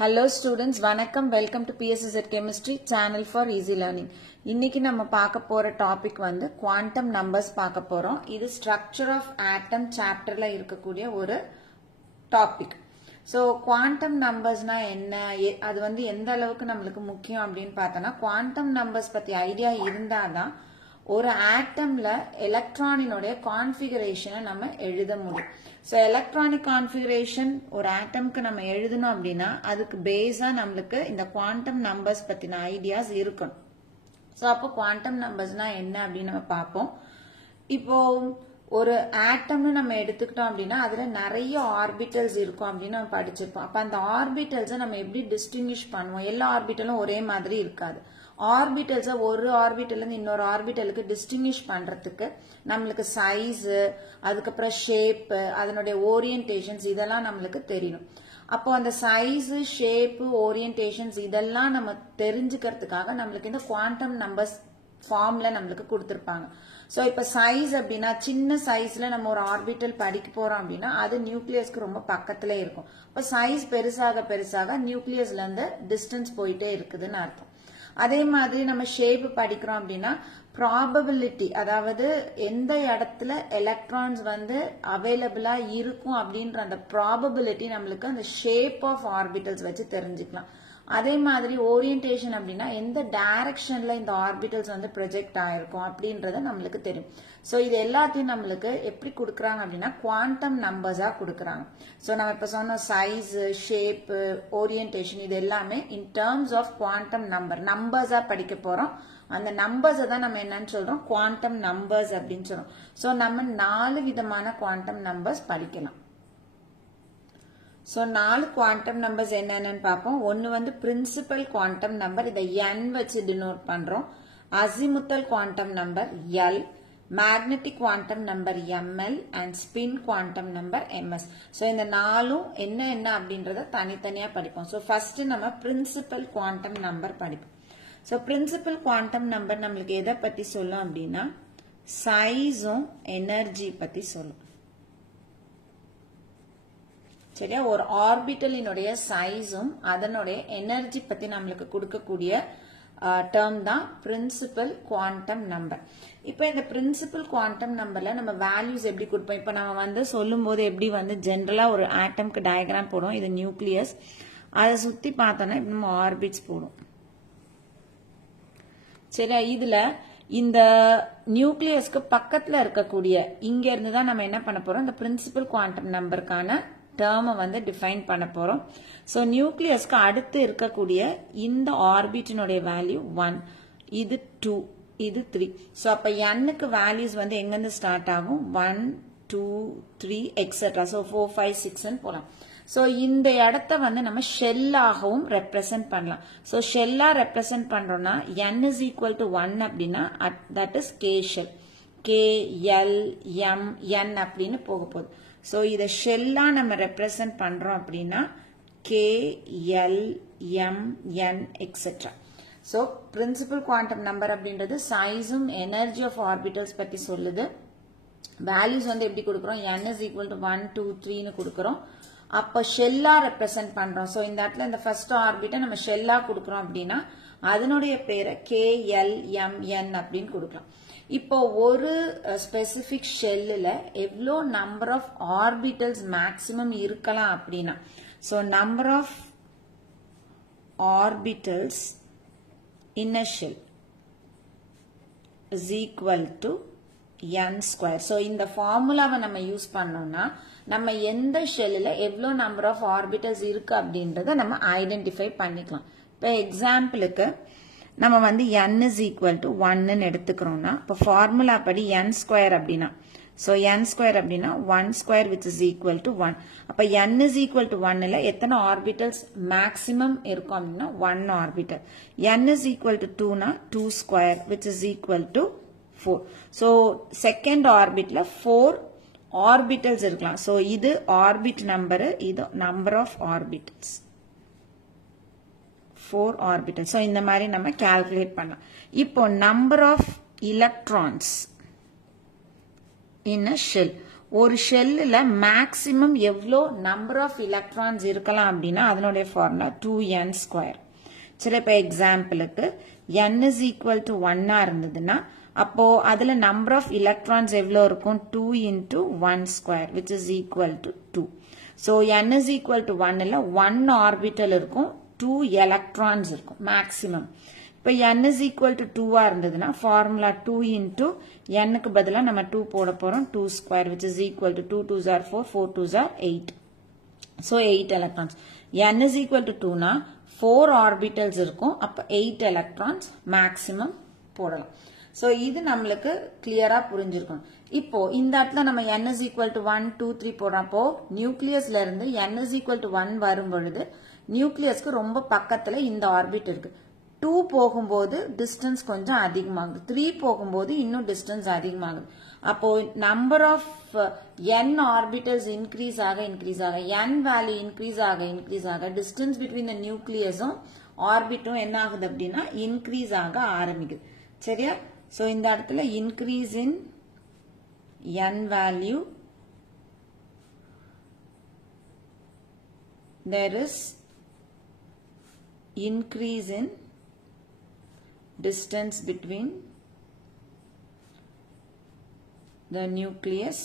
Hello students, வணக்கம். Welcome to PSZ Chemistry channel for easy learning. இன்னைக்கு நம்ம பார்க்க போற டாபிக் வந்து குவாண்டம் நம்பர்ஸ் பார்க்க போறோம். இது ஸ்ட்ரக்சர் ஆஃப் ஆட்டம் சாப்டர்ல இருக்கக்கூடிய ஒரு டாபிக். ஸோ குவாண்டம் நம்பர்ஸ்னா என்ன, அது வந்து எந்த அளவுக்கு நம்மளுக்கு முக்கியம் அப்படின்னு பார்த்தோம்னா, குவாண்டம் நம்பர்ஸ் பத்தி ஐடியா இருந்தாதான் ஒரு ஆட்டம்ல எலக்ட்ரானினுடைய கான்ஃபிகரேஷனை நம்ம எழுத முடியும். ஸோ எலக்ட்ரானிக் கான்ஃபிகரேஷன் ஒரு ஆட்டம்க்கு நம்ம எழுதணும் அப்படின்னா அதுக்கு பேஸா நம்மளுக்கு இந்த குவாண்டம் நம்பர்ஸ் பத்தின ஐடியாஸ் இருக்கணும். ஸோ அப்போ குவாண்டம் நம்பர்ஸ்னா என்ன அப்படின்னு நம்ம பார்ப்போம். இப்போ ஒரு ஆட்டம்னு நம்ம எடுத்துக்கிட்டோம் அப்படின்னா அதுல நிறைய ஆர்பிட்டல்ஸ் இருக்கும் அப்படின்னு நம்ம படிச்சிருப்போம். அப்ப அந்த ஆர்பிட்டல்ஸை நம்ம எப்படி டிஸ்டிங்விஷ் பண்ணுவோம்? எல்லா ஆர்பிட்டலும் ஒரே மாதிரி இருக்காது. ஆர்பிட்டல்ஸை ஒரு ஆர்பிட்டல் இருந்து இன்னொரு ஆர்பிட்டலுக்கு டிஸ்டிங்விஷ் பண்றதுக்கு நம்மளுக்கு சைஸ், அதுக்கப்புறம் ஷேப், அதனுடைய ஓரியன்டேஷன்ஸ் இதெல்லாம் நம்மளுக்கு தெரியணும். அப்போ அந்த சைஸ், ஷேப், ஓரியன்டேஷன்ஸ் இதெல்லாம் நம்ம தெரிஞ்சுக்கிறதுக்காக நம்மளுக்கு இந்த குவாண்டம் நம்பர்ஸ் ஃபார்ம்ல நம்மளுக்கு கொடுத்திருப்பாங்க. சோ இப்ப சைஸ் அப்படின்னா சின்ன சைஸ்ல நம்ம ஒரு ஆர்பிட்டல் படிக்க போறோம் அப்படின்னா அது நியூக்ளியஸ்க்கு ரொம்ப பக்கத்துல இருக்கும். அப்ப சைஸ் பெருசாக பெருசாக நியூக்ளியஸ்ல இருந்து டிஸ்டன்ஸ் போயிட்டே இருக்குதுன்னு அர்த்தம். அதே மாதிரி நம்ம ஷேப் படிக்கிறோம் அப்படின்னா ப்ராபபிலிட்டி, அதாவது எந்த இடத்துல எலக்ட்ரான்ஸ் வந்து அவைலபிளா இருக்கும் அப்படின்ற அந்த ப்ராபபிலிட்டி நம்மளுக்கு அந்த ஷேப் ஆஃப் ஆர்பிட்டல்ஸ் வச்சு தெரிஞ்சுக்கலாம். அதே மாதிரி ஓரியன்டேஷன் அப்படின்னா எந்த டைரக்ஷன்ல இந்த ஆர்பிட்டல்ஸ் வந்து ப்ரொஜெக்ட் ஆயிருக்கும் அப்படின்றத நம்மளுக்கு தெரியும். ஸோ இது எல்லாத்தையும் நம்மளுக்கு எப்படி கொடுக்குறாங்க அப்படின்னா குவாண்டம் நம்பர்ஸா கொடுக்குறாங்க. ஸோ நம்ம இப்ப சொன்ன சைஸ், ஷேப், ஓரியன்டேஷன் இது எல்லாமே இன் டேர்ம்ஸ் ஆஃப் குவாண்டம் நம்பர்ஸா படிக்க போறோம். அந்த நம்பர்ஸை தான் நம்ம என்னன்னு சொல்றோம், குவாண்டம் நம்பர்ஸ் அப்படின்னு சொல்றோம். ஸோ நம்ம 4 விதமான குவாண்டம் நம்பர்ஸ் படிக்கலாம். ஸோ 4 குவாண்டம் நம்பர்ஸ் என்னென்னு பார்ப்போம். ஒன்னு வந்து பிரின்சிபல் குவாண்டம் நம்பர், இதை n வச்சு டினோட் பண்றோம். Azimuthal quantum number L, magnetic quantum number ML and spin quantum number MS. So இந்த 4ம் என்ன அப்படின்றத தனித்தனியா படிப்போம். ஸோ ஃபர்ஸ்ட் நம்ம பிரின்சிபல் குவாண்டம் நம்பர் படிப்போம். ஸோ பிரின்சிபல் குவாண்டம் நம்பர் நம்மளுக்கு எதை பத்தி சொல்லும் அப்படின்னா சைஸும் எனர்ஜி பத்தி சொல்லும். சரியா, ஒரு ஆர்பிட்டலினுடைய சைஸும் அதனுடைய எனர்ஜி பத்தி நம்மளுக்கு கொடுக்கக்கூடிய டேர்ம் தான் பிரின்சிபல் குவாண்டம் நம்பர். இப்ப இந்த பிரின்சிபல் குவாண்டம் நம்பர்ல நம்ம வேல்யூஸ் எப்படி கொடுப்போம்? இப்ப நம்ம வந்து சொல்லும் போது எப்படி வந்து ஜென்ரலா ஒரு ஆட்டம்க்கு டயக்ராம் போடும். இது நியூக்ளியஸ், அதை சுத்தி பார்த்தோம்னா நம்ம ஆர்பிட்ஸ் போடும். சரியா, இதுல இந்த நியூக்ளியஸ்க்கு பக்கத்துல இருக்கக்கூடிய இங்க இருந்து தான் நம்ம என்ன பண்ண போறோம், இந்த பிரின்சிபல் குவாண்டம் நம்பருக்கான டேர்மை வந்து டிஃபைன் பண்ண போறோம். சோ நியூக்ளியஸ்க்கு அடுத்து இருக்கக்கூடிய இந்த ஆர்பிட்டினுடைய வேல்யூ 1, இது 2, இது 3. சோ அப்ப n-க்கு வேல்யூஸ் வந்து எங்க இருந்து ஸ்டார்ட் ஆகும், 1, 2, 3 எக்ஸெட்ரா. சோ 4, 5, 6 போலாம். சோ இந்த இடத்த வந்து நம்ம ஷெல்லாகவும் ரெப்ரசென்ட் பண்ணலாம். சோ ஷெல்லா ரெப்ரசென்ட் பண்றோம்னா n is equal to 1 அப்படின்னா that is k shell, k, l, m, n அப்படின்னு போக போகுது. சோ இத ஷெல்லா நம்ம ரெப்ரசென்ட் பண்றோம் அப்படின்னா k, l, m, n etcetera. So principal quantum number அப்படின்றது சைஸும் எனர்ஜி ஆஃப் ஆர்பிட்டல்ஸ் பத்தி சொல்லுது. வேல்யூஸ் வந்து எப்படி கொடுக்குறோம், n is equal to 1, 2, 3 கொடுக்குறோம். அப்ப ஷெல்லா ரெப்ரசென்ட் பண்றோம். சோ இந்த இடத்துல இந்த ஃபர்ஸ்ட் ஆர்பிட்டை நம்ம ஷெல்லா கொடுக்குறோம் அப்படின்னா அதனுடைய பேரை k, l, m, n அப்படின்னு கொடுக்கலாம். இப்போ ஒரு ஸ்பெசிபிக் ஷெல்லுல எவ்வளோ நம்பர் ஆஃப் ஆர்பிட்டல்ஸ் மேக்சிமம் இருக்கலாம் அப்படின்னா, so number of orbitals in a shell is equal to n square. சோ இந்த ஃபார்முலாவை நம்ம யூஸ் பண்ணோம்னா நம்ம எந்த ஷெல்லுல எவ்வளோ நம்பர் ஆஃப் ஆர்பிட்டல்ஸ் இருக்கு அப்படின்றத நம்ம ஐடென்டிஃபை பண்ணிக்கலாம். இப்போ எக்ஸாம்பிளுக்கு நம்ம வந்து n is equal to 1 எடுத்துக்கிறோம்னா இப்போ ஃபார்முலா படி n ஸ்கொயர் அப்படின்னா, சோ n ஸ்கொயர் அப்படின்னா 1 square which is equal to 1. அப்ப n is equal to 1ல எத்தனை ஆர்பிட்டல்ஸ் மேக்ஸிமம் இருக்கும் அப்படின்னா 1 orbital. n is equal to 2னா 2 square which is equal to 4. So second ஆர்பிட்ல 4 ஆர்பிட்டல்ஸ் இருக்கலாம். சோ இது ஆர்பிட் நம்பர், இது number of orbitals 4 orbital. So இந்த மாதிரி நம்ம கால்குலேட் பண்ணலாம். இப்போ number of electrons in a shell, ஒரு ஷெல்லில் மேக்ஸிமம் எவ்வளோ நம்பர் ஆஃப் எலக்ட்ரான்ஸ் இருக்கலாம் அப்படின்னா அதனுடைய ஃபார்முலா 2n². சரி, இப்போ எக்ஸாம்பிளுக்கு n is equal to 1 இருந்ததுன்னா அப்போ அதுல நம்பர் ஆஃப் எலக்ட்ரான்ஸ் எவ்வளோ இருக்கும் 2 into 1² which is equal to 2. So n is equal to 1 இல்ல 1 ஆர்பிட்டல் இருக்கும் 2 எலக்ட்ரான்ஸ் இருக்கும் மேக்ஸிமம். இப்போ n is equal to 2 இருந்ததுன்னா ஃபார்முலா 2 into n க்கு பதிலா நம்ம 2 போட போறோம் 2² which is equal to 2 2s are 4 4 2s are 8. So 8 electrons. n is equal to 2 னா 4 ஆர்பிட்டல்ஸ் இருக்கும் அப்ப 8 எலக்ட்ரான்ஸ் மேக்ஸிமம் போடலாம். சோ இது நம்மளுக்கு கிளியரா புரிஞ்சிருக்கும். இப்போ இந்த இடத்துல நம்ம n is equal to 1 2 3 போடுறப்போ நியூக்ளியஸ்ல இருந்து n is equal to 1 வரும் பொழுது நியூக்ளியஸ்க்கு ரொம்ப பக்கத்துல இந்த ஆர்பிட் இருக்கு. 2 போகும்போது டிஸ்டன்ஸ் கொஞ்சம் அதிகமாகுது, 3 போகும்போது இன்னும் டிஸ்டன்ஸ் அதிகமாகுது. அப்போ number of n orbitals increase ஆக n வேல்யூ இன்க்ரீஸ் ஆக டிஸ்டன்ஸ் பிட்வீன் த நியூக்ளியஸும் ஆர்பிட்டும் என்ன ஆகுது அப்படின்னா இன்க்ரீஸ் ஆக ஆரம்பிக்குது. சரியா? சோ இந்த இடத்துல increase in n value, there is increase in distance between the nucleus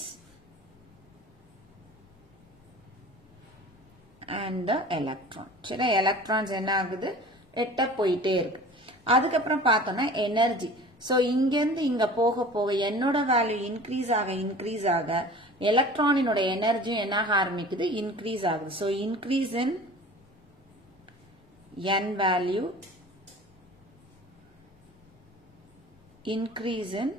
and the electron. சரி, எலக்ட்ரான்ஸ் என்ன ஆகுது எட்ட போயிட்டே இருக்கு. அதுக்கப்புறம் பார்த்தோம்னா எனர்ஜி. சோ இங்க இருந்து இங்க போக போக என்னோட வேல்யூ இன்க்ரீஸ் ஆக எலக்ட்ரானினோட எனர்ஜி என்ன ஆரம்பிக்குது இன்க்ரீஸ் ஆகுது. So increase in n value, increase in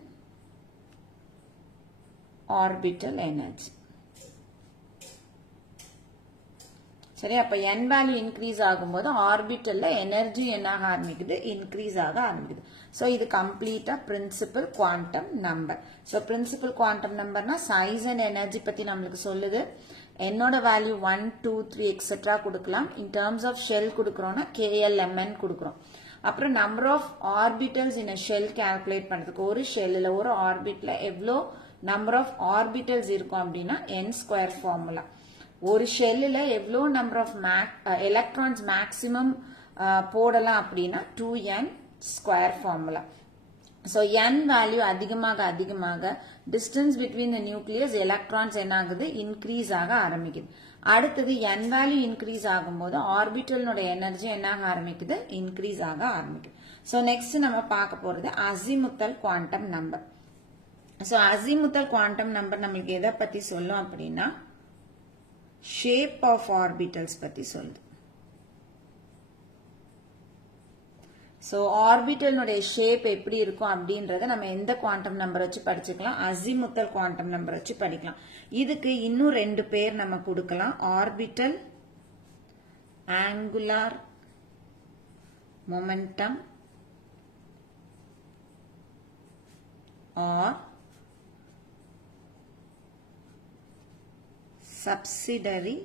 orbital energy. சரி, அப்ப n வேல்யூ இன்க்ரீஸ் ஆகும்போது ஆர்பிட்டல்ல எனர்ஜி என்ன ஆரம்பிக்குது இன்க்ரீஸ் ஆக ஆரம்பிக்குது. சோ இது கம்ப்ளீட்டா principal quantum number. So principal quantum நம்பர்னா சைஸ் அண்ட் எனர்ஜி பத்தி நம்மளுக்கு சொல்லுது. என்னோட வேல்யூ 1 2 3 எக்ஸெட்ரா கொடுக்கலாம். இன் டர்ம்ஸ் ஆஃப் ஷெல் கொடுக்கறோம்னா KLMN கொடுக்கறோம். அப்புறம் number of orbitals in shell calculate பண்றதுக்கு ஒரு ஷெல்ல ஒரு ஆர்பிட்ல எவ்வளோ நம்பர் ஆஃப் ஆர்பிட்டல்ஸ் இருக்கும் அப்படின்னா n² ஃபார்முலா. ஒரு ஷெல்லில் எவ்வளோ நம்பர் ஆஃப் எலக்ட்ரான்ஸ் மேக்ஸிமம் போடலாம் அப்படின்னா 2n² formula. So n value அதிகமாக distance between the nucleus electrons என்ன ஆகுது இன்க்ரீஸ் ஆக ஆரம்பிக்குது. அடுத்தது n வேல்யூ இன்க்ரீஸ் ஆகும்போது ஆர்பிட்டலோட எனர்ஜி என்ன ஆக ஆரம்பிக்குது இன்க்ரீஸ் ஆக ஆரம்பிக்குது. ஸோ நெக்ஸ்ட் நம்ம பார்க்க போறது azimuthal quantum number. So azimuthal quantum number நம்மளுக்கு எதை பத்தி சொல்லும் அப்படின்னா ஷேப் ஆஃப் ஆர்பிட்டல்ஸ் பத்தி சொல்லுது. சோ ஆர்பிட்டலுடைய ஷேப் எப்படி இருக்கும் அப்படின்றத நம்ம எந்த குவாண்டம் நம்பர் வச்சு படிச்சுக்கலாம், அசிமுத்தல் குவாண்டம் நம்பர் வச்சு படிக்கலாம். இதுக்கு இன்னும் 2 பேர் நம்ம கொடுக்கலாம், orbital angular momentum or subsidiary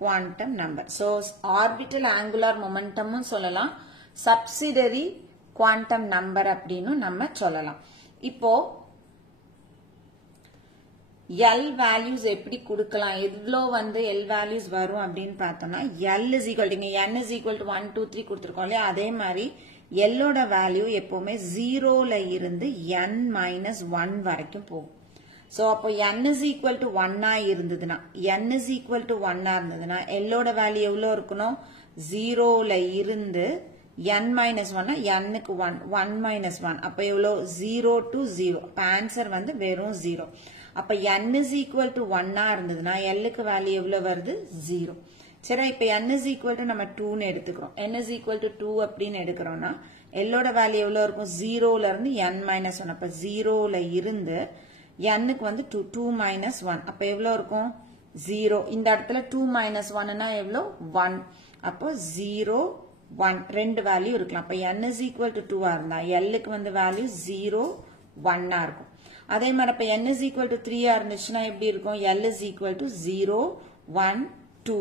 quantum number. So orbital angular momentum சொல்லலாம், subsidiary quantum number அப்படின்னு நம்ம சொல்லலாம். இப்போ L values எப்படி கொடுக்கலாம், எவ்வளோ L values வரும் அப்படின்னு பார்த்தோம்னா L is equal to n is equal to 1 2 3 கொடுத்திருக்கோம் இல்லையா, அதே மாதிரி L-ஓட வேல்யூ எப்பவுமே 0ல இருந்து n-1 வரைக்கும் போகும். சோ அப்போ n is equal to 1 இருந்ததுன்னா L-ஓட வேல்யூ எவ்வளோ இருக்கணும் 0ல இருந்து n-1 n-க்கு 1 1 அப்ப எவ்வளோ 0 to 0. அப்ப ஆன்சர் வெறும் 0. அப்ப n is equal to 1 இருந்ததுன்னா L-க்கு வேல்யூ எவ்வளோ வருது 0. சரி, இப்ப n is equal to நம்ம 2 எடுத்துக்கிறோம். n is equal to 2 அப்படின்னு எடுக்கிறோம்னா L-ஓட வேல்யூ எவ்வளோ இருக்கும் 0ல இருந்து n-1. அப்ப 0ல இருந்து n-க்கு 2 1 அப்ப எவ்வளோ இருக்கும் 0. இந்த இடத்துல 2 1னா எவ்வளோ 1. அப்போ 0 1 ரெண்டு வேல்யூ இருக்கலாம். அப்ப n is equal to 2 இருந்தா L-க்கு வேல்யூ 0 1 இருக்கும். அதே மாதிரி அப்ப n is equal to 3 இருந்துச்சுன்னா எப்படி இருக்கும் L is equal to 0 1 2.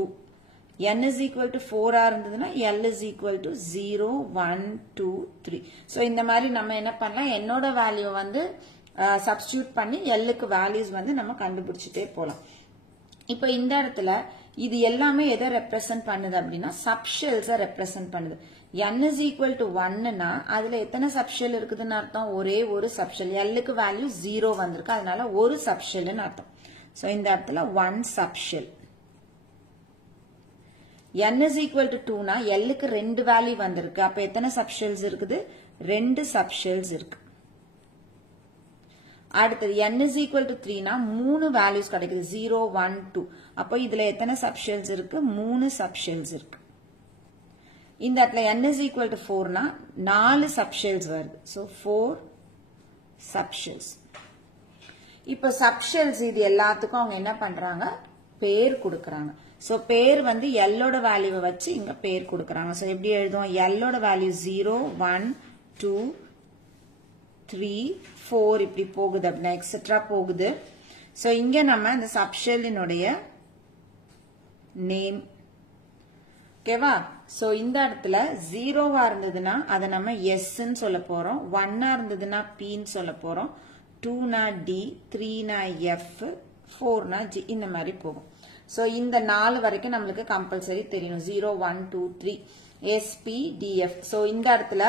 n is equal to 4 இருந்ததுன்னா L is equal to 0 1 2 3. So இந்த மாதிரி நம்ம என்ன பண்ணலாம், என்னோட வேல்யூ சப்ஸ்டியூட் பண்ணி எல்லுக்கு வேல்யூஸ் வந்து நம்ம கண்டுபிடிச்சிட்டே போலாம். இப்போ இந்த இடத்துல இது எல்லாமே எதை ரெப்ரசன்ட் பண்ணுது அப்படின்னா சப்ஷெல்ஸை ரெப்ரசன்ட் பண்ணுது. n is equal to 1னா அதுல எத்தனை சப்ஷெல் இருக்குதுன்னு அர்த்தம்? ஒரே ஒரு சப்ஷெல். எல்லுக்கு வேல்யூ 0 வந்திருக்கு, அதனால ஒரு சப்ஷெல்னு அர்த்தம். சோ இந்த இடத்துல 1 subshell. n is equal to 2னா எல்லுக்கு 2 வேல்யூ வந்திருக்கு, அப்ப எத்தனை சப்ஷெல்ஸ் இருக்குது? 2 சப்ஷெல்ஸ் இருக்கு. அடுத்தது n is equal to 3னா 3 values கிடைக்குது, 0 1 2. அப்போ இதுல எத்தனை சப்ஷெல்ஸ் இருக்கு? 3 சப்ஷெல்ஸ் இருக்கு. இந்த இடத்துல n is equal to 4னா 4 சப்ஷெல்ஸ் வருது. So 4 subshells. இப்போ சப்ஷெல்ஸ் இது எல்லாத்துக்கும் அவங்க என்ன பண்றாங்க? பேர் கொடுக்கறாங்க. சோ பேர் வந்து எல்லோட வேல்யூவை வச்சு இங்க பேர் கொடுக்கறாங்க. சோ எப்படி எழுதுவோம்? எல்லோட வேல்யூ 0 1 2 3 4 இப்படி போகுது அப்படின்னா எக்ஸெட்ரா போகுது. சோ இங்க நம்ம இந்த சப்ஷெல்லினுடைய நேம், ஓகேவா? சோ இந்த இடத்துல 0வா இருந்ததுன்னா அதை நம்ம எஸ்ன்னு சொல்ல போறோம், 1ஆ இருந்ததுன்னா பின்னு சொல்ல போறோம், 2னா டி, 3னா எஃப், 4னா ஜி, இந்த மாதிரி போகும். சோ இந்த 4 வரைக்கும் நம்மளுக்கு கம்பல்சரி தெரியணும். 0 1 2 3 எஸ்பி டிஎஃப். சோ இந்த இடத்துல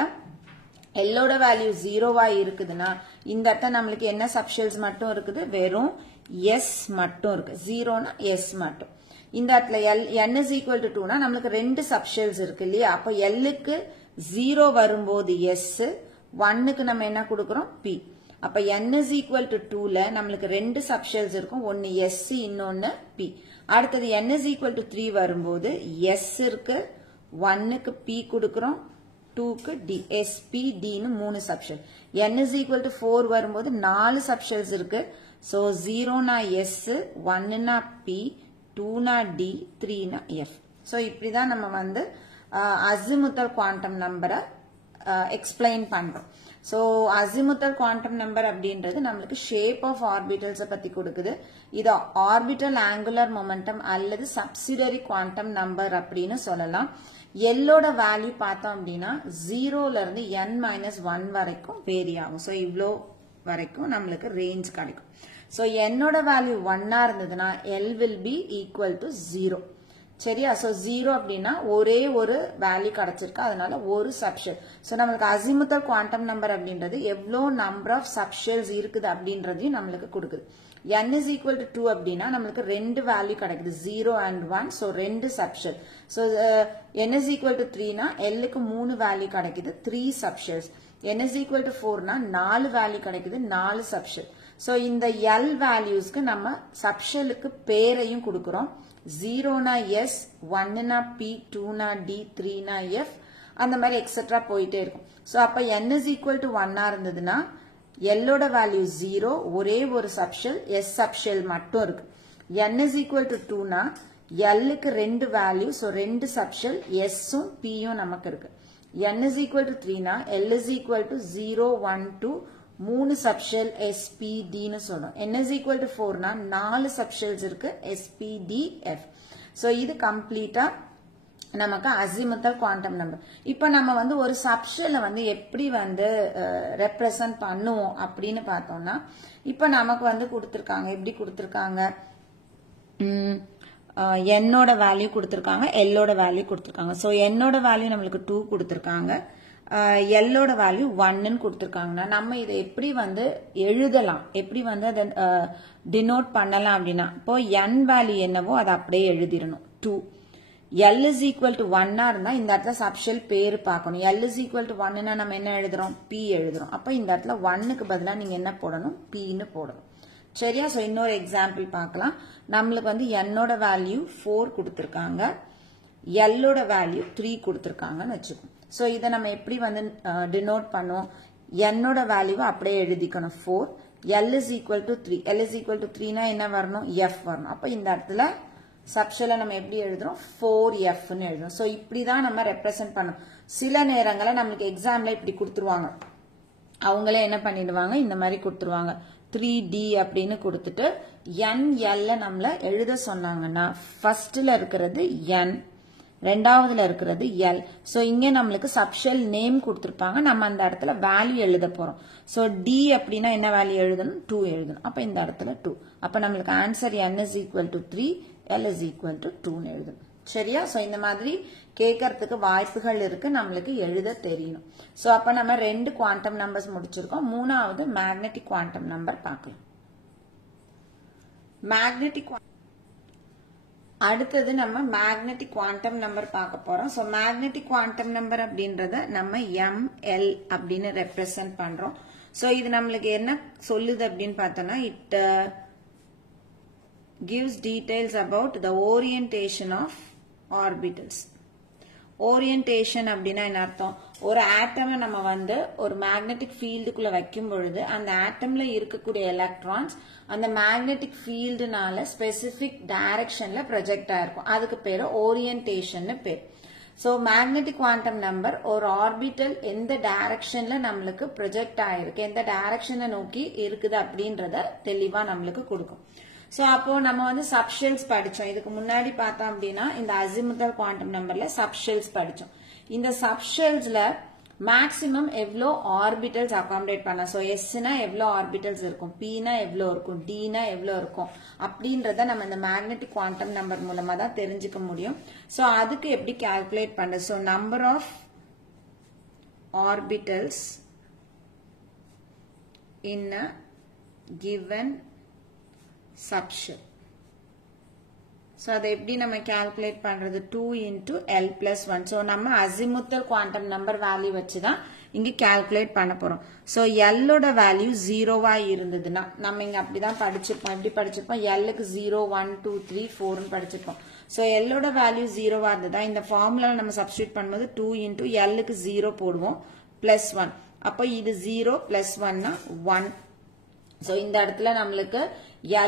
எல்லோட வேல்யூ 0வா இருக்குதுன்னா இந்த இடத்துல நம்மளுக்கு என்ன சப்ஷெல்ஸ் மட்டும் இருக்குது? வெறும் எஸ் மட்டும் இருக்கு. 0னா எஸ் மட்டும். இந்த இடத்துல n is equal to 2னா நம்மளுக்கு 2 சப்ஷெல்ஸ் இருக்கு இல்லையா? அப்ப எல்லுக்கு 0 வரும்போது எஸ், 1க்கு நம்ம என்ன கொடுக்கிறோம்? பி. அப்ப n is equal to 2ல நம்மளுக்கு 2 சப்ஷெல்ஸ் இருக்கும், ஒன்னு எஸ் இன்னொன்னு பி. அடுத்தது n is equal to 3 வரும்போது எஸ் இருக்கு, 1க்கு பி கொடுக்கிறோம், 2க்கு டி, எஸ்பி டின்னு 3 subshell. n is equal to 4 வரும்போது 4 சப்ஷெல்ஸ் இருக்கு. சோ 0னா எஸ், 1னா பி, 2னா டி, 3னா எஃப். சோ இப்படிதான் நம்ம வந்து அசிமுத்தல் குவாண்டம் நம்பரை எக்ஸ்பிளைன் பண்றோம். சோ அசிமுத்தல் குவாண்டம் நம்பர் அப்படின்றது நம்மளுக்கு ஷேப் ஆஃப் ஆர்பிட்டல்ஸ் பத்தி கொடுக்குது. இது ஆர்பிட்டல் ஆங்குலர் மொமெண்டம் அல்லது சப்சிடரி குவாண்டம் நம்பர் அப்படின்னு சொல்லலாம். எல்லோட வேல்யூ பார்த்தோம் அப்படின்னா 0ல இருந்து n-1 வரைக்கும் வேரி ஆகும். சோ இவ்வளோ வரைக்கும் நம்மளுக்கு ரேஞ்ச் கிடைக்கும். சோ என்னோட வேல்யூ 1ஆ இருந்ததுன்னா L will be equal to 0. சரியா? சோ 0 அப்படின்னா ஒரே ஒரு வேல்யூ கிடைச்சிருக்கு, அதனால ஒரு சப்ஷெல். சோ நம்மளுக்கு அசிமுத்தல் குவாண்டம் நம்பர் அப்படின்றது எவ்வளோ நம்பர் ஆஃப் சப்ஷெல்ஸ் இருக்குது அப்படின்றதையும் நம்மளுக்கு கொடுக்குது. n is equal to 2 அப்படின்னா நம்மளுக்கு 2 வேல்யூ கிடைக்குது, 0 and 1. So 2 subshell. So n is equal to 3னா Lக்கு 3 value கிடைக்குது, 3 subshells. n is equal to 4னா 4 வேல்யூ கிடைக்குது, 4 சப்ஷெல். சோ இந்த L வேல்யூஸ்க்கு நம்ம சப்ஷெலுக்கு பேரையும் கொடுக்கிறோம். 0னா எஸ், 1னா பி, 2னா டி, 3னா எஃப், அந்த மாதிரி எக்ஸெட்ரா போயிட்டே இருக்கும். சோ அப்ப n is equal to 1ஆ இருந்ததுன்னா எல்லோட வேல்யூ 0, ஒரே ஒரு சப்ஷெல், எஸ் சப்ஷெல் மட்டும் இருக்கு. n is equal to 2னா எல்லுக்கு 2 வேல்யூ, சோ 2 சப்ஷெல், எஸ்ஸும் பியும் நமக்கு இருக்கு. n is equal to 3னா L is equal to 0 1 2 3 subshell SPDன்னு சொல்றோம். n is equal to 4னா 4 சப்ஷெல்ஸ் இருக்கு, SPDF. சோ இது கம்ப்ளீட்டா நமக்கு அசிமுத்தல் குவாண்டம் நம்பர். இப்போ நம்ம வந்து ஒரு சப்ஷெல்லை வந்து எப்படி வந்து ரெப்ரசன்ட் பண்ணுவோம் அப்படின்னு பார்த்தோம்னா, இப்போ நமக்கு வந்து கொடுத்துருக்காங்க, எப்படி கொடுத்துருக்காங்க? என்னோட வேல்யூ கொடுத்துருக்காங்க, எல்லோட வேல்யூ கொடுத்துருக்காங்க. ஸோ என்னோட வேல்யூ நம்மளுக்கு 2 கொடுத்துருக்காங்க, எல்லோட வேல்யூ 1ன்னு கொடுத்துருக்காங்கன்னா நம்ம இதை எப்படி வந்து எழுதலாம், எப்படி வந்து அதை டினோட் பண்ணலாம் அப்படின்னா, இப்போ n வேல்யூ என்னவோ அதை அப்படியே எழுதிடணும், 2. L is equal to 1ஆ இருந்தா இந்த இடத்துல சப்ஷெல் பேரு பார்க்கணும். L is equal to 1னா நம்ம என்ன எழுதுறோம்? P எழுதுறோம். அப்ப இந்த இடத்துல 1க்கு பதிலா நீங்க என்ன போடணும்? Pன்னு போடணும். சரியா? சோ இன்னொரு எக்ஸாம்பிள் பார்க்கலாம். நம்மளுக்கு வந்து என்னோட வேல்யூ 4 கொடுத்திருக்காங்க, Lோட வேல்யூ 3 கொடுத்திருக்காங்கன்னு வச்சுக்கோம். சோ இதை நம்ம எப்படி வந்து டினோட் பண்ணுவோம்? என்னோட வேல்யூவை அப்படியே எழுதிக்கணும் 4, L is equal to 3. L is equal to 3னா என்ன வரணும்? F வரணும். அப்ப இந்த இடத்துல சப்ஷெல்லை நம்ம எப்படி எழுதுறோம்? 4Fன்னு எழுதுறோம். சோ இப்படிதான் நம்ம ரெப்ரசென்ட் பண்ணோம். சில நேரங்களில் நம்மளுக்கு எக்ஸாம்ல இப்படி கொடுத்துருவாங்க, அவங்களே என்ன பண்ணிடுவாங்க, இந்த மாதிரி கொடுத்துருவாங்க, 3D அப்படின்னு கொடுத்துட்டு NL நம்மள எழுத சொன்னாங்கன்னா ஃபர்ஸ்ட்ல இருக்கிறது N, ரெண்டாவதுல இருக்கிறது L. சோ இங்க நம்மளுக்கு சப்ஷெல் நேம் கொடுத்திருப்பாங்க, நம்ம அந்த இடத்துல வேல்யூ எழுத போறோம். சோ D அப்படின்னா என்ன வேல்யூ எழுதணும், 2 எழுதணும். அப்ப இந்த இடத்துல 2. அப்ப நம்மளுக்கு answer n is equal to 3, L is equal to 2 எழுதணும். சரியா? சோ இந்த மாதிரி கேட்கறதுக்கு வாய்ப்புகள் இருக்கு, நம்மளுக்கு எழுத தெரியணும். சோ அப்ப நம்ம ரெண்டு குவாண்டம் நம்பர்ஸ் முடிச்சிருக்கோம். மூணாவது மேக்னெட்டிக் குவாண்டம் நம்பர் பார்க்கலாம். மேக்னெட்டிக் அடுத்தது நம்ம மேக்னெட்டிக் குவாண்டம் நம்பர் பார்க்க போறோம். சோ மேக்னெட்டிக் குவாண்டம் நம்பர் அப்படின்றத நம்ம ML அப்படின்னு ரெப்ரசன்ட் பண்றோம். சோ இது நம்மளுக்கு என்ன சொல்லுது அப்படின்னு பார்த்தோம்னா, it gives details about the orientation of orbitals. Orientation அப்படின்னா என்ன அர்த்தம், ஒரு ஆட்டமை நம்ம வந்து ஒரு மேக்னெட்டிக் ஃபீல்டுக்குள்ள வைக்கும் பொழுது அந்த ஆட்டம்ல இருக்கக்கூடிய எலக்ட்ரான்ஸ் அந்த மேக்னெட்டிக் ஃபீல்டுனால ஸ்பெசிபிக் டைரக்ஷன்ல ப்ரொஜெக்ட் ஆயிருக்கும். அதுக்கு பேரு ஓரியன்டேஷன் பேர். சோ மேக்னெட்டிக் குவாண்டம் நம்பர் ஒரு ஆர்பிட்டல் எந்த டைரக்ஷன்ல நம்மளுக்கு ப்ரொஜெக்ட் ஆயிருக்கு, எந்த டைரக்ஷனை நோக்கி இருக்குது அப்படின்றத தெளிவா நம்மளுக்கு கொடுக்கும். சோ அப்போ நம்ம வந்து சப்ஷெல்ஸ் படிச்சோம். இதுக்கு முன்னாடி பார்த்தோம் அப்படின்னா இந்த அசிமுதல் குவாண்டம் நம்பர்ல சப்ஷெல்ஸ் படிச்சோம். இந்த சப்ஷெல்ஸ்ல மேக்சிமம் எவ்வளோ ஆர்பிட்டல்ஸ் அகாமடேட் பண்ணலாம். சோ எஸ்னா எவ்வளோ ஆர்பிட்டல்ஸ் இருக்கும், பினா எவ்வளோ இருக்கும், டினா எவ்வளோ இருக்கும் அப்படின்றத நம்ம இந்த மேக்னெட்டிக் குவாண்டம் நம்பர் மூலமா தான் தெரிஞ்சுக்க முடியும். சோ அதுக்கு எப்படி கால்குலேட் பண்றது, so number of orbitals in a given subshell. So அதை எப்படி நம்ம கால்குலேட் பண்றது, 2 into L plus 1. So நம்ம அசிமுத்தல் குவாண்டம் நம்பர் வேல்யூ வச்சுதான் இங்க கால்குலேட் பண்ண போறோம். So L ஓட வேல்யூ 0வா இருந்ததுன்னா நம்ம இங்க அப்படிதான் படிச்சிருப்போம். எப்படி படிச்சிருப்போம், L க்கு 0 1 2 3 4 படிச்சிருப்போம். So L ஓட வேல்யூ 0வா இருந்ததா இந்த ஃபார்முலா நம்ம சப்ஸ்டிட்யூட் பண்ணும்போது 2 into L க்கு 0 போடுவோம் plus 1. அப்ப இது 0 plus 1 1. சோ இந்த இடத்துல நம்மளுக்கு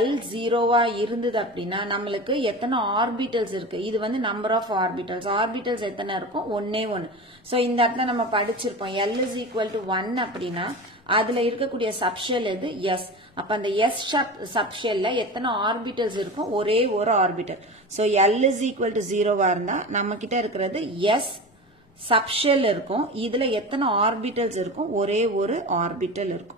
L 0வா இருந்தது அப்படின்னா நம்மளுக்கு எத்தனை ஆர்பிட்டல்ஸ் இருக்கு, இது வந்து நம்பர் ஆஃப் ஆர்பிட்டல்ஸ். ஆர்பிட்டல்ஸ் எத்தனை இருக்கும், ஒன்னே ஒன்னு. சோ இந்த இடத்துல நம்ம படிச்சிருப்போம் L is equal to 1 அப்படின்னா அதுல இருக்கக்கூடிய சப்ஷெல் எது, S. அப்ப அந்த S சப்ஷெல்ல எத்தனை ஆர்பிட்டல்ஸ் இருக்கும், ஒரே ஒரு orbital. So L is equal to 0வா இருந்தா நம்ம கிட்ட இருக்கிறது S சப்ஷெல் இருக்கும். இதுல எத்தனை ஆர்பிட்டல்ஸ் இருக்கும், ஒரே ஒரு ஆர்பிட்டல் இருக்கும்.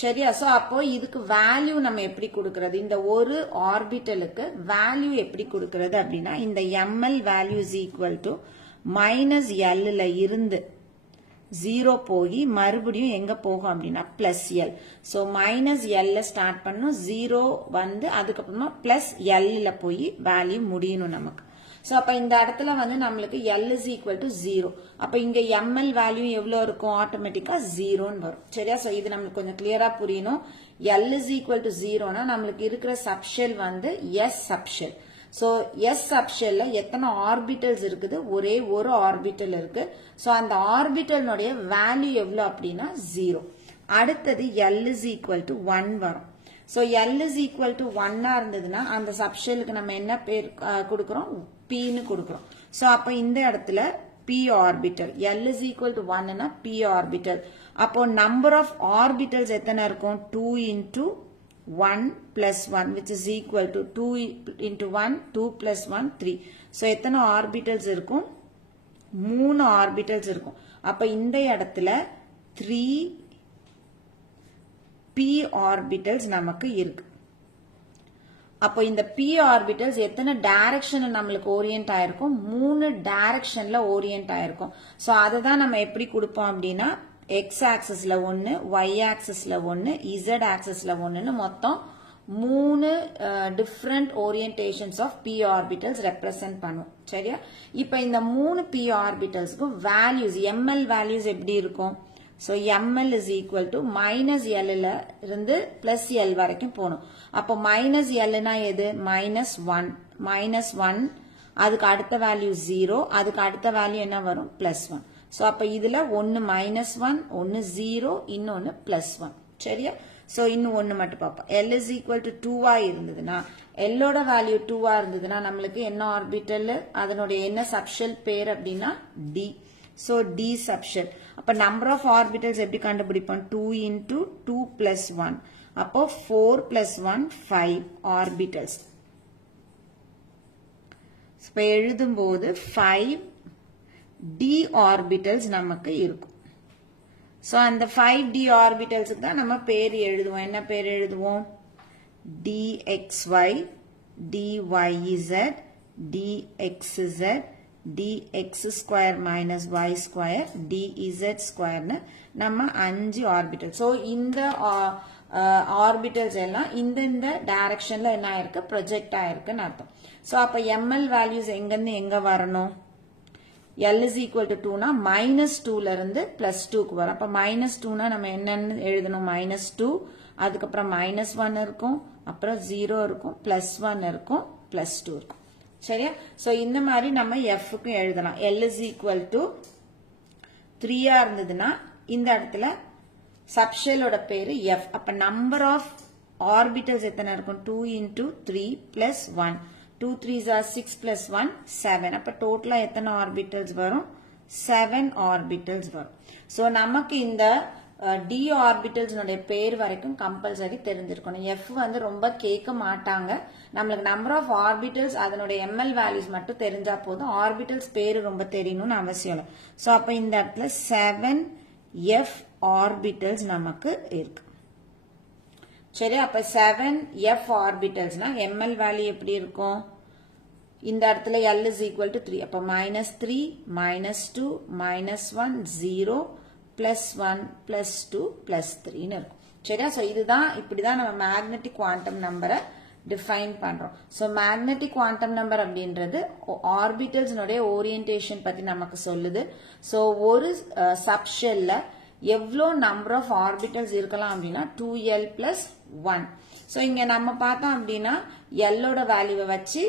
சரியா? சோ அப்போ இதுக்கு வேல்யூ நம்ம எப்படி கொடுக்கிறது, இந்த ஒரு ஆர்பிட்டலுக்கு வேல்யூ எப்படி கொடுக்கிறது அப்படின்னா இந்த ML value is equal to minus L இருந்து 0 போய் மறுபடியும் எங்க போகும் அப்படின்னா plus L. So minus L start பண்ணும், 0 வந்து அதுக்கப்புறமா பிளஸ் L போய் வேல்யூ முடியணும் நமக்கு. சோ அப்ப இந்த இடத்துல வந்து நம்மளுக்கு L is equal to 0. அப்ப இங்க ML வேல்யூ எவ்வளவு இருக்கும், ஆட்டோமேட்டிக்கா 0ன்னு வரும். சரியா? சோ இது நம்மளுக்கு கொஞ்சம் கிளியரா புரியணும். L is equal to 0னா நம்மளுக்கு இருக்கிற சப்ஷெல் வந்து S சப்ஷெல். சோ S சப்ஷெல்ல எத்தனை ஆர்பிட்டல்ஸ் இருக்குது, ஒரே ஒரு ஆர்பிட்டல் இருக்கு. சோ அந்த ஆர்பிட்டல்னுடைய வேல்யூ எவ்வளவு அப்படின்னா 0. அடுத்தது L is equal to 1 வரும். So L is equal to 1 இருந்ததுன்னா அந்த சப்ஷெலுக்கு நம்ம என்ன பேர் கொடுக்கிறோம், P ன்னு கொடுக்கிறோம். சோ அப்ப இந்த இடத்துல P orbital, L is equal to 1 னா P ஆர்பிட்டல். அப்போ நம்பர் ஆஃப் ஆர்பிட்டல்ஸ் எத்தனை இருக்கும், 2 into 1 plus 1 which is equal to 2 into 1 2 plus 1 3. So எத்தனை ஆர்பிட்டல்ஸ் இருக்கும், 3 ஆர்பிட்டல்ஸ் இருக்கும். அப்ப இந்த இடத்துல 3 P ஆர்பிட்டல்ஸ் நமக்கு இருக்கு. அப்போ இந்த P ஆர்பிட்டல்ஸ் எத்தனை டைரக்ஷன் நம்மளுக்கு ஓரியன்ட் ஆயிருக்கும், 3 டைரக்ஷன்ல ஓரியன்ட் ஆயிருக்கும். சோ அதை தான் நம்ம எப்படி கொடுப்போம் அப்படின்னா X ஆக்சிஸ்ல 1, Y ஆக்சிஸ்ல 1, Z ஆக்சிஸ்ல 1ன்னு மொத்தம் 3 different orientations of P orbitals represent பண்ணுவோம். சரியா? இப்ப இந்த 3 P ஆர்பிட்டல்ஸ்க்கும் வேல்யூஸ் ML வேல்யூஸ் எப்படி இருக்கும், so ML is equal to minus L இருந்து plus L வரைக்கும் போகணும். அப்போ minus L னா எது, minus 1 அதுக்கு அடுத்த வேல்யூ 0, அதுக்கு அடுத்த வேல்யூ என்ன வரும், plus 1. சோ அப்ப இதுல ஒன்னு minus 1, ஒன்னு 0, இன்னொன்னு plus 1. சரியா? சோ இன்னும் ஒன்னு மட்டும் பார்ப்போம். L is equal to 2 இருந்ததுன்னா L ஓட வேல்யூ 2 இருந்ததுன்னா நம்மளுக்கு என்ன ஆர்பிட்டல், அதனுடைய என்ன சப்ஷெல் பேர் அப்படின்னா D. So D subshell. அப்ப number of orbitals எப்படி கண்டுபிடிப்போம், 2 into 2 plus 1. அப்போ 4 plus 1 5 orbitals. இப்போ எழுதும்போது 5d ஆர்பிட்டல்ஸ் நமக்கு இருக்கும். ஸோ அந்த 5d ஆர்பிட்டல்ஸுக்கு தான் நம்ம பேர் எழுதுவோம். என்ன பேர் எழுதுவோம்? dxy, dyz, dxz, dx square minus y square, dz square னு நம்ம 5 ஆர்பிட்டல். ஸோ இந்த ஆர்பிட்டல்ஸ் எல்லாம் இந்த டைரக்ஷன்ல என்ன ஆயிருக்கு? ப்ரொஜெக்ட் ஆயிருக்குன்னு அர்த்தம். ஸோ அப்ப ml வேல்யூஸ் எங்கிருந்து எங்க வரணும்? L is equal to 2 னா -2ல இருந்து +2 க்கு வரும். அப்ப -2 னா நம்ம என்னன்னு எழுதணும்? -2, அதுக்கப்புறம் -1 இருக்கும், அப்புறம் 0 இருக்கும், +1 இருக்கும், +2 இருக்கும். சரியா? சோ இந்த மாதிரி நம்ம f க்கு எழுதலாம். L is equal to 3 இருந்ததுன்னா இந்த இடத்துல சப்ஷெல்லோட பேரு f. அப்ப நம்பர் ஆஃப் ஆர்பிட்டல்ஸ் எத்தனை இருக்கும்? 2 into 3 plus 1. 2 3s are 6 plus 1 7. அப்ப டோட்டலா எத்தனை ஆர்பிட்டல்ஸ் வரும்? 7 ஆர்பிட்டல்ஸ் வரும். சோ நமக்கு இந்த d ஆர்பிட்டல்ஸ் பேர் வரைக்கும் கம்பல்சரி தெரிஞ்சிருக்கணும். f வந்து ரொம்ப கேட்க மாட்டாங்க. நம்மளுக்கு நம்பர் ஆஃப் ஆர்பிட்டல்ஸ் அதனுடைய ml வேல்யூஸ் மட்டும் தெரிஞ்சா போதும். ஆர்பிட்டல்ஸ் பேரு ரொம்ப தெரியணும்னு அவசியம் இல்லை. சோ அப்ப இந்த இடத்துல 7f ஆர்பிட்டல்ஸ் நமக்கு இருக்கு. சரி, அப்ப 7f ஆர்பிட்டல்ஸ்னா ml வேல்யூ எப்படி இருக்கும்? இந்த இடத்துல L is equal to 3. அப்ப -3, -2, -1, 0, +1, +2, +3 இருக்கும். சரியா? சோ இதுதான் இப்படிதான் நம்ம மேக்னெட்டிக் குவாண்டம் நம்பரை டிஃபைன் பண்றோம். சோ மேக்னெட்டிக் குவாண்டம் நம்பர் அப்படின்றது ஆர்பிட்டல்ஸ் ஓரியன்டேஷன் பத்தி நமக்கு சொல்லுது. சோ ஒரு சப்ஷெல்ல எவ்வளோ நம்பர் ஆஃப் ஆர்பிட்டல்ஸ் இருக்கலாம் அப்படின்னா 2l plus 1. சோ இங்க நம்ம பார்த்தோம் அப்படின்னா Lோட வேல்யூவை வச்சு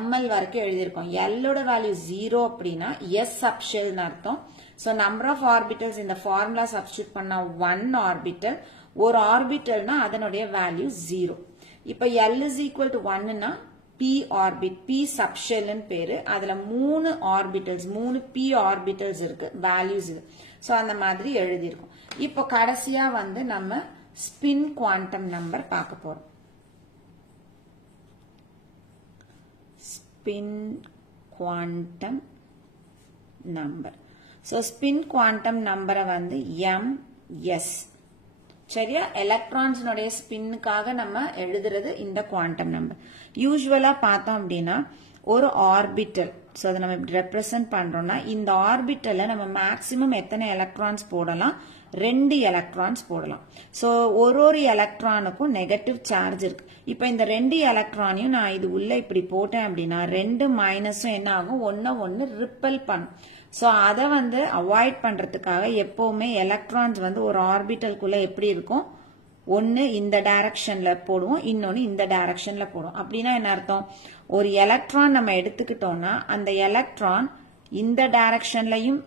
ml வரைக்கும் எழுதியிருக்கோம். Lோட வேல்யூ 0 அப்படின்னா s சப்ஷெல்னு அர்த்தம். சோ நம்பர் ஆஃப் ஆர்பிட்டல்ஸ் இந்த ஃபார்முலா சப்ஸ்டிட்யூட் பண்ணா 1 ஆர்பிட்டல். ஒரு ஆர்பிட்டல்னா அதனுடைய வேல்யூ 0. இப்ப L is equal to 1னா p orbit, p சப்ஷெல்னு பேரு. அதுல 3 ஆர்பிட்டல்ஸ், 3 p ஆர்பிட்டல்ஸ் இருக்கு, வேல்யூஸ் இது. சோ அந்த மாதிரி எழுதியிருக்கும். இப்போ கடைசியா வந்து நம்ம ஸ்பின் குவாண்டம் நம்பர் பார்க்க போறோம். Spin quantum number. So spin quantum நம்பரை வந்து ms. சரியா? எலக்ட்ரான்ஸ் ஸ்பின்னுக்காக நம்ம எழுதுறது இந்த குவாண்டம் நம்பர். யூஸ்வலா பார்த்தோம் அப்படின்னா ஒரு ஆர்பிட்டல், சோ அதை நம்ம இப்படி ரெப்ரசென்ட் பண்றோம்னா இந்த ஆர்பிட்டல்ல நம்ம மேக்சிமம் எத்தனை எலக்ட்ரான்ஸ் போடலாம்? 2 எலக்ட்ரான்ஸ் போடலாம். சோ ஒரு எலக்ட்ரானுக்கும் நெகட்டிவ் சார்ஜ் இருக்கு. இப்ப இந்த 2 எலக்ட்ரானையும் நான் இது உள்ள இப்படி போட்டேன் அப்படின்னா 2 மைனஸும் என்ன ஆகும்? ஒன்னு ரிப்பல் பண்ணும். சோ அதை வந்து அவாய்ட் பண்றதுக்காக எப்பவுமே எலக்ட்ரான்ஸ் வந்து ஒரு ஆர்பிட்டலுக்குள்ள எப்படி இருக்கும்? ஒன்னு இந்த டைரக்ஷன்ல போடுவோம், இன்னொன்னு இந்த டைரக்ஷன்ல போடுவோம். அப்படின்னா என்ன அர்த்தம்? ஒரு எலக்ட்ரான் நம்ம எடுத்துக்கிட்டோம்னா அந்த எலக்ட்ரான் இந்த டைரக்ஷன்லயும்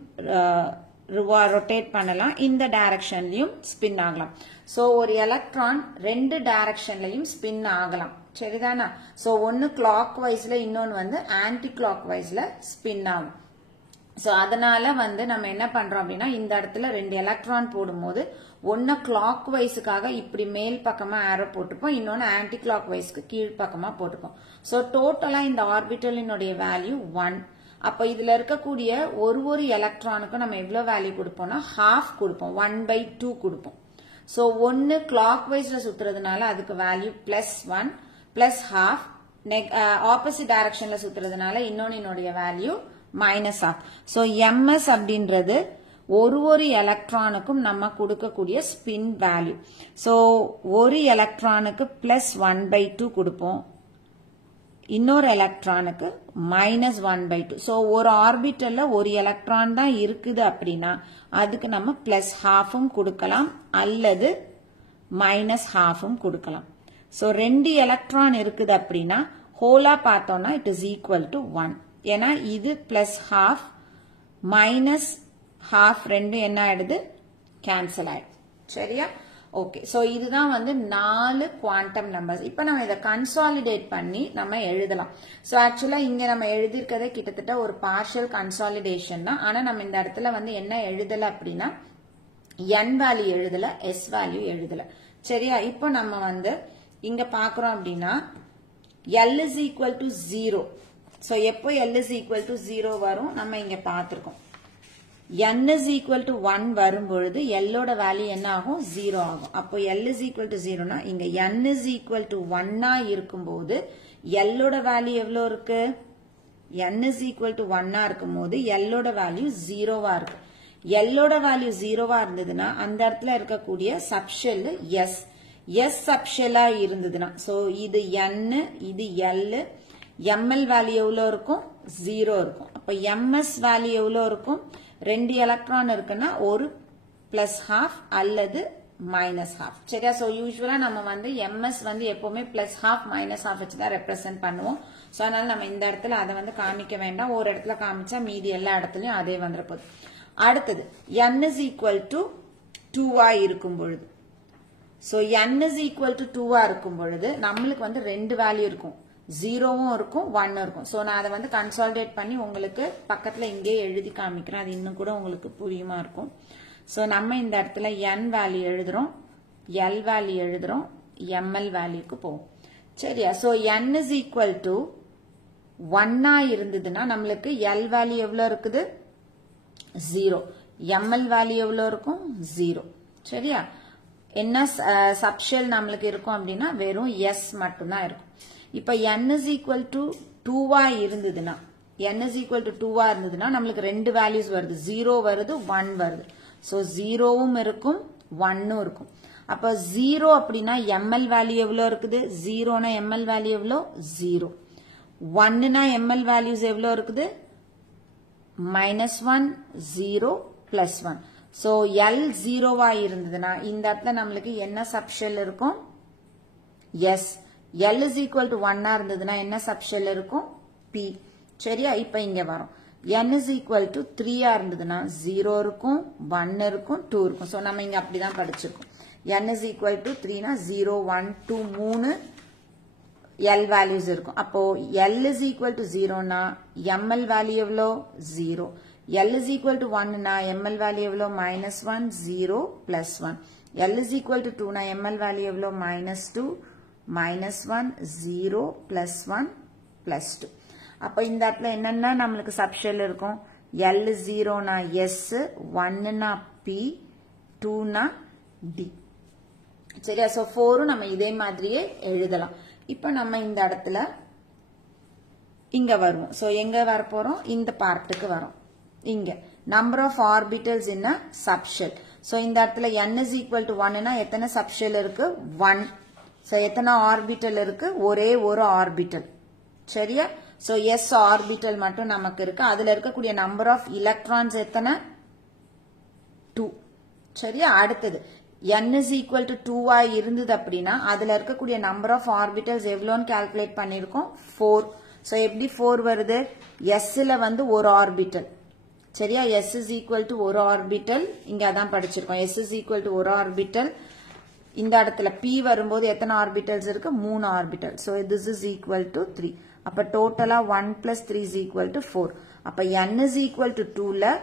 ரொட்டேட் பண்ணலாம், இந்த டைரக்ஷன்லயும் ஸ்பின் ஆகலாம். சோ ஒரு எலக்ட்ரான் 2 டைரக்ஷன்லயும் ஸ்பின் ஆகலாம். சரிதானா? சோ ஒன்னு கிளாக் வைஸ்ல, இன்னொன்னு வந்து ஆன்டி கிளாக் வைஸ்ல ஸ்பின் ஆகும். சோ அதனால வந்து நம்ம என்ன பண்றோம் அப்படின்னா இந்த இடத்துல 2 எலக்ட்ரான் போடும்போது ஒன்னு கிளாக் வைஸுக்காக இப்படி மேல் பக்கமா ஆரோ போட்டுப்போம், இன்னொன்னு ஆன்டி கிளாக் வைஸ்க்கு கீழ் பக்கமா போட்டுப்போம். சோ டோட்டலா இந்த ஆர்பிட்டலினுடைய வேல்யூ 1. அப்ப இதுல இருக்கக்கூடிய ஒரு எலக்ட்ரானுக்கும் நம்ம எவ்வளவு வேல்யூ கொடுப்போம்னா half கொடுப்போம், 1/2 கொடுப்போம். சோ ஒன்னு கிளாக் வைஸ்ல சுத்துறதுனால அதுக்கு வேல்யூ +1 பிளஸ் ஹாஃப், ஆப்போசிட் டைரக்ஷன்ல சுத்துறதுனால இன்னொன்னுடைய வேல்யூ -1/2. சோ ms அப்படின்றது ஒரு எலக்ட்ரானுக்கும் நம்ம கொடுக்கக்கூடிய ஸ்பின் வேல்யூ. சோ ஒரு எலக்ட்ரானுக்கு +1/2 கொடுப்போம், இன்னொரு எலக்ட்ரானுக்கு -1/2. சோ ஒரு ஆர்பிட்டல்ல ஒரு எலக்ட்ரான் தான் இருக்குது அப்படின்னா அதுக்கு நம்ம +12 கொடுக்கலாம் அல்லது -12 கொடுக்கலாம். சோ 2 எலக்ட்ரான் இருக்குது அப்படின்னா ஹோலா பார்த்தோம்னா இட் இஸ் ஈக்குவல் டு 1. ஏன்னா இது +12 -12 ரெண்டும் என்ன ஆயிடுது? கேன்சல் ஆயிடுது. சரியா? ஓகே. சோ இதுதான் வந்து 4 குவாண்டம் நம்பர்ஸ். இப்ப நம்ம இதை கன்சாலிடேட் பண்ணி நம்ம எழுதலாம். சோ ஆக்சுவலா இங்க நம்ம எழுதிருக்கதே கிட்டத்தட்ட ஒரு பார்ஷியல் கன்சாலிடேஷன் தான். ஆனா நம்ம இந்த இடத்துல வந்து என்ன எழுதல அப்படின்னா n வேல்யூ எழுதல, s வேல்யூ எழுதல. சரியா? இப்போ நம்ம வந்து இங்க பாக்குறோம் அப்படின்னா L is equal to 0. So எப்போ L is equal to 0 வரும் நம்ம இங்க பார்த்திருக்கோம். N is equal to 1 வரும் பொழுது L ஓட வேல்யூ என்ன ஆகும் 0 ஆகும். அப்போ L is equal to 0 னா இங்க N is equal to 1 ஆ இருக்கும்போது L ஓட வேல்யூ எவ்வளவு இருக்கு? N is equal to 1 ஆ இருக்கும்போது L ஓட வேல்யூ 0 ஆ இருக்கு. L ஓட வேல்யூ 0 ஆ இருந்ததுன்னா அந்த இடத்துல இருக்கக்கூடிய சப்ஷெல் S. S சப்ஷெல்லா இருந்ததுன்னா சோ இது N இது L ML வேல்யூ எவ்வளவு இருக்கும் 0 இருக்கும். அப்ப MS வேல்யூ எவ்வளவு இருக்கும்? 2 எலக்ட்ரான் இருக்குன்னா ஒரு பிளஸ் ஹாஃப் அல்லது மைனஸ் ஹாஃப். சரியா? சோ யூசுவலா நம்ம வந்து MS வந்து எப்பவுமே பிளஸ் ஹாஃப் மைனஸ் ஹாஃப் வச்சு தான் ரெப்ரசென்ட் பண்ணுவோம். சோ அதனால நம்ம இந்த இடத்துல அதை வந்து காமிக்க வேண்டாம். ஒரு இடத்துல காமிச்சா மீதி எல்லா இடத்துலயும் அதே வந்துற போகுது. அடுத்தது N is equal to 2 ஆ இருக்கும் பொழுது so N is equal to 2 ஆ இருக்கும் பொழுது நம்மளுக்கு வந்து ரெண்டு வேல்யூ இருக்கும். 0வும் இருக்கும் 1 இருக்கும். சோ நான் அதை வந்து கன்சாலிடேட் பண்ணி உங்களுக்கு பக்கத்துல இங்கே எழுதி காமிக்கிறேன். அது இன்னும் கூட உங்களுக்கு புரியுமா இருக்கும். சோ நம்ம இந்த இடத்துல N வேல்யூ எழுதுறோம், L வேல்யூ எழுதுறோம், ML வேல்யூக்கு போவோம். சரியா? So N is equal to 1 ஆ இருந்ததுன்னா நம்மளுக்கு L வேல்யூ எவ்வளவு இருக்குது 0. ML வேல்யூ எவ்வளவு இருக்கும் 0. சரியா? என்ன சப்ஷெல் நம்மளுக்கு இருக்கும் அப்படின்னா வெறும் S மட்டும்தான் இருக்கும். இப்ப N is equal to 2 ஆ இருந்ததுன்னா N is equal to 2 ஆ இருந்ததுன்னா நம்மளுக்கு ரெண்டு வேல்யூஸ் வருது. 0 வருது 1 வருது. சோ 0வும் இருக்கும் 1ம் இருக்கும். அப்ப 0 அப்படின்னா ML வேல்யூ எவ்வளவு இருக்குது? 0னா ML வேல்யூ எவ்வளவு 0. 1னா ML வேல்யூஸ் எவ்வளவு இருக்குது? -1 0 +1. சோ L 0 ஆ இருந்ததுன்னா இந்த இடத்துல நம்மளுக்கு என்ன சப்ஷெல் இருக்கும்? S. L is equal to 1 ஆ இருந்ததுன்னா என்ன சப்ஷெல் இருக்கும்? P. சரியா? இப்ப இங்க வரும். N is equal to 3 ஆ இருந்ததுன்னா 0 இருக்கும் 1 இருக்கும் 2 இருக்கும். சோ நம்ம இங்க அப்படிதான் படிச்சிருக்கோம். N is equal to 3 னா 0 1 2 3 L வேல்யூஸ் இருக்கும். அப்போ L is equal to 0 னா ML வேல்யூ எவ்வளோ 0. L is equal to 1 னா ML வேல்யூ எவ்வளோ -1 0 +1. L is equal to 2 னா ML வேல்யூ எவ்வளோ -2 -1 0 +1 +2. அப்ப இந்த இடத்துல என்னன்னா நம்மளுக்கு சப்ஷெல் இருக்கும்? L 0 னா S, 1 னா P, 2 னா D. சரியா? சோ 4 நம்ம இதே மாதிரியே எழுதலாம். இப்ப நம்ம இந்த இடத்துல இங்க வருவோம். சோ எங்க வர போறோம்? இந்த பார்ட்டுக்கு வரோம். இங்க number of orbitals in a subshell. So இந்த இடத்துல N is equal to 1 னா எத்தனை சப்ஷெல் இருக்கு? 1. சோ எத்தனை ஆர்பிட்டல் இருக்கு? ஒரே ஒரு ஆர்பிட்டல். சரியா? சோ S ஆர்பிட்டல் மட்டும் நமக்கு இருக்கு. அதுல இருக்கக்கூடிய நம்பர் ஆஃப் எலக்ட்ரான்ஸ் எத்தனை? 2. சரியா? அடுத்தது N is equal to 2 ஆ இருந்தது அப்படின்னா அதுல இருக்கக்கூடிய நம்பர் ஆஃப் ஆர்பிட்டல்ஸ் எவ்வளோன்னு கால்குலேட் பண்ணிருக்கோம்? 4. சோ எப்படி 4 வருது? S ல வந்து ஒரு ஆர்பிட்டல். சரியா? S is equal to ஒரு ஆர்பிட்டல். இங்க அதான் படிச்சிருக்கோம். S is equal to ஒரு ஆர்பிட்டல். இந்த இடத்துல P வரும்போது எத்தனை ஆர்பிட்டல்ஸ் இருக்கு? 3 orbital. So this is equal to 3. அப்ப டோட்டலா 1 plus 3 is equal to 4. அப்ப N is equal to 2 ல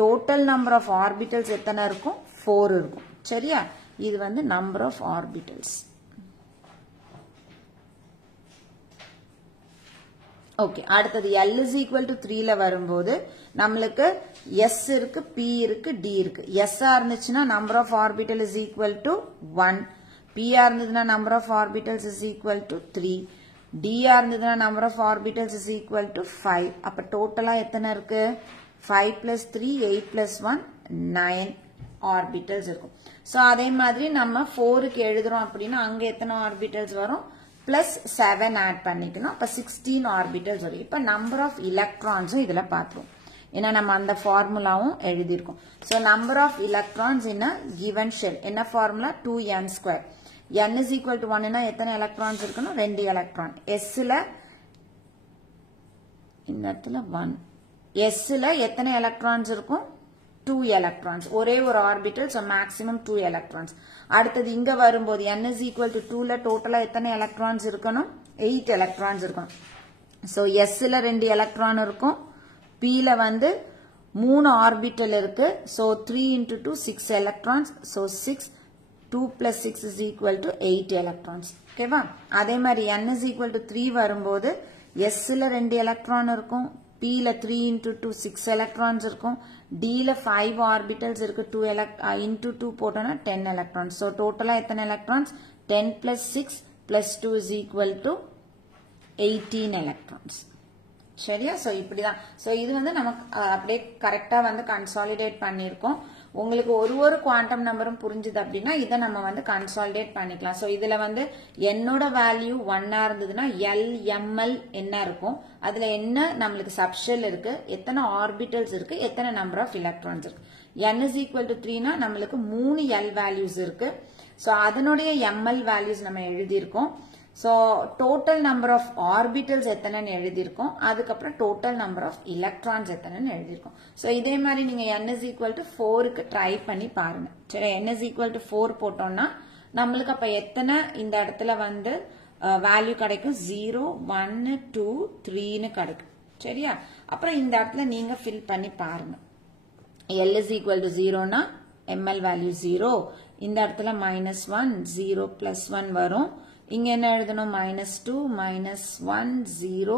டோட்டல் நம்பர் ஆஃப் ஆர்பிட்டல்ஸ் எத்தனை இருக்கும்? 4 இருக்கும். சரியா? இது வந்து நம்பர் ஆஃப் ஆர்பிட்டல்ஸ். ஓகே. அடுத்தது L is equal to 3 ல வரும்போது நம்மளுக்கு S இருக்கு, P இருக்கு, D இருக்கு. S ஆ இருந்துச்சுன்னா number of orbital is equal to 1. P ஆ இருந்ததுன்னா number of orbitals is equal to 3. D ஆ இருந்ததுன்னா number of orbitals is equal to 5. அப்ப டோட்டலா எத்தனை இருக்கு? 5 plus 3 8 plus 1 9 ஆர்பிட்டல்ஸ் இருக்கும். சோ அதே மாதிரி நம்ம 4க்கு எழுதுறோம் அப்படின்னா அங்க எத்தனை ஆர்பிட்டல்ஸ் வரும்? பிளஸ் 7 ஆட் பண்ணிக்கணும். அப்ப 16 ஆர்பிட்டல்ஸ் வரும். இப்ப நம்பர் ஆஃப் எலக்ட்ரான்ஸும் இதுல பாத்துருவோம். ஏன்னா நம்ம அந்த ஃபார்முலாவும் எழுதியிருக்கோம். So number of electrons in a given shell என்ன formula? 2n². N is equal to 1 னா எத்தனை எலக்ட்ரான்ஸ் இருக்கணும்? 2 எலக்ட்ரான். S ல இந்த இடத்துல 1. S ல எத்தனை எலக்ட்ரான்ஸ் இருக்கும்? 2 எலக்ட்ரான்ஸ். ஒரே ஒரு ஆர்பிட்டல். So maximum 2 electrons. அடுத்தது இங்க வரும்போது N is equal to 2 ல டோட்டலா எத்தனை எலக்ட்ரான்ஸ் இருக்கணும்? 8 எலக்ட்ரான்ஸ் இருக்கணும். சோ S ல 2 எலக்ட்ரான் இருக்கும். P ல வந்து 3 ஆர்பிட்டல் இருக்கு. So 3 into 2 6 electrons. So 6 2 plus 6 is equal to 8 electrons. ஓகேவா? அதே மாதிரி N is equal to 3 வரும்போது Sல 2 எலக்ட்ரான் இருக்கும், Pல 3 into 2 6 electrons இருக்கும், Dல 5 orbitals இருக்கு, 2 into 2 போட்டோம்னா 10 electrons. So டோட்டலா எத்தனை electrons? 10 plus 6 plus 2 is equal to 18 electrons. சரியா? சோ இப்படிதான். சோ இது வந்து நமக்கு அப்படியே கரெக்டா வந்து கன்சாலிடேட் பண்ணிருக்கோம். உங்களுக்கு ஒரு குவாண்டம் நம்பரும் புரிஞ்சுது அப்படின்னா இதை நம்ம வந்து கன்சாலிடேட் பண்ணிக்கலாம். சோ இதுல வந்து என்னோட வேல்யூ 1 இருந்ததுன்னா LML என்ன இருக்கும், அதுல என்ன நம்மளுக்கு சப்ஷெல் இருக்கு, எத்தனை ஆர்பிட்டல்ஸ் இருக்கு, எத்தனை நம்பர் ஆஃப் எலக்ட்ரான்ஸ் இருக்கு. n is equal to 3னா நம்மளுக்கு 3 L வேல்யூஸ் இருக்கு. சோ அதனுடைய ML வேல்யூஸ் நம்ம எழுதியிருக்கோம். So total number of orbitals எத்தனைன்னு எழுதியிருக்கோம், அதுக்கப்புறம் total number of electrons எத்தனைன்னு எழுதியிருக்கோம். So இதே மாதிரி நீங்க n is equal to 4க்கு ட்ரை பண்ணி பாருங்க. சரி, n is equal to 4 போட்டோம்னா நம்மளுக்கு அப்ப எத்தனை இந்த இடத்துல வந்து வேல்யூ கிடைக்கும், 0 1 2 3ன்னு கிடைக்கும். சரியா? அப்புறம் இந்த இடத்துல நீங்க ஃபில் பண்ணி பாருங்க. L is equal to 0னா ML value 0, இந்த இடத்துல -1 0 plus 1 வரும். இங்க என்ன எழுதணும், -2 -1 0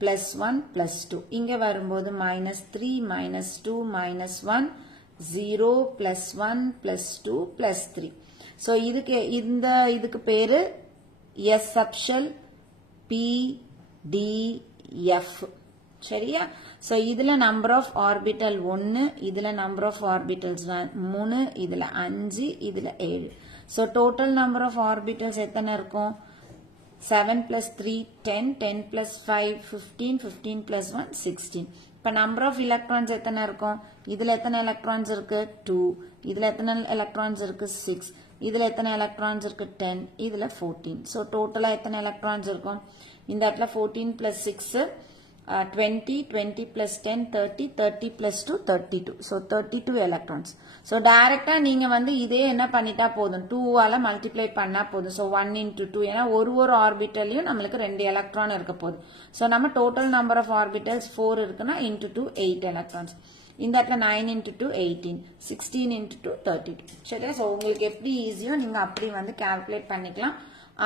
plus 1 plus 2. இங்க வரும்போது -3 -2 -1 0 plus 1 plus 2 plus 3. So இதுக்கு பேரு S subshell PDF. சரியா? சோ இதுல நம்பர் ஆஃப் ஆர்பிட்டல் 1, இதுல நம்பர் ஆஃப் ஆர்பிட்டல்ஸ் 3, இதுல 5, இதுல 7. So total number of orbitals எத்தனை இருக்கும், 7 plus 3 10, 10 plus 5 15, 15 plus 1 16. இப்ப நம்பர் ஆஃப் எலக்ட்ரான்ஸ் எத்தனை இருக்கும், இதுல எத்தனை எலக்ட்ரான்ஸ் இருக்கு 2, இதுல எத்தனை எலக்ட்ரான்ஸ் இருக்கு 6, இதுல எத்தனை எலக்ட்ரான்ஸ் இருக்கு 10, இதுல 14. சோ டோட்டலா எத்தனை எலக்ட்ரான்ஸ் இருக்கும், இந்த இடத்துல 14 plus 6 20, 20 plus 10 30, 30 plus 2 32. So 32 electrons. So டைரக்டா நீங்க வந்து இதே என்ன பண்ணிட்டா போதும், 2ஆல மல்டிப்ளை பண்ணா போதும். So 1 into 2, ஏன்னா ஒரு ஆர்பிட்டல்லையும் நம்மளுக்கு 2 எலக்ட்ரான் இருக்க போகுது. So நம்ம டோட்டல் நம்பர் ஆஃப் ஆர்பிட்டல்ஸ் 4 இருக்குன்னா into 2 8 electrons. இந்த இடத்துல 9 into 2 18, 16 into 2 32. சரியா? So உங்களுக்கு எப்படி ஈஸியோ நீங்க அப்படி வந்து கால்குலேட் பண்ணிக்கலாம்.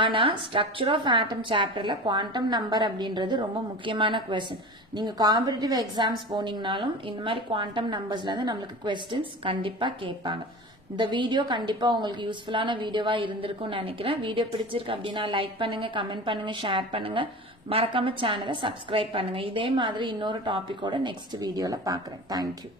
ஆனா ஸ்ட்ரக்சர் ஆஃப் ஆட்டம் சாப்டர்ல குவாண்டம் நம்பர் அப்படின்றது ரொம்ப முக்கியமான கொஸ்டின். நீங்க காம்படிட்டிவ் எக்ஸாம்ஸ் போனீங்கனாலும் இந்த மாதிரி குவாண்டம் நம்பர்ஸ்ல இருந்து நம்மளுக்கு கொஸ்டின்ஸ் கண்டிப்பா கேட்பாங்க. இந்த வீடியோ கண்டிப்பா உங்களுக்கு யூஸ்ஃபுல்லான வீடியோவா இருந்திருக்கும்னு நினைக்கிறேன். வீடியோ பிடிச்சிருக்கு அப்படின்னா லைக் பண்ணுங்க, கமெண்ட் பண்ணுங்க, ஷேர் பண்ணுங்க, மறக்காம சேனலை சப்ஸ்கிரைப் பண்ணுங்க. இதே மாதிரி இன்னொரு டாபிக்கோட நெக்ஸ்ட் வீடியோல பாக்குறேன். தேங்க்யூ.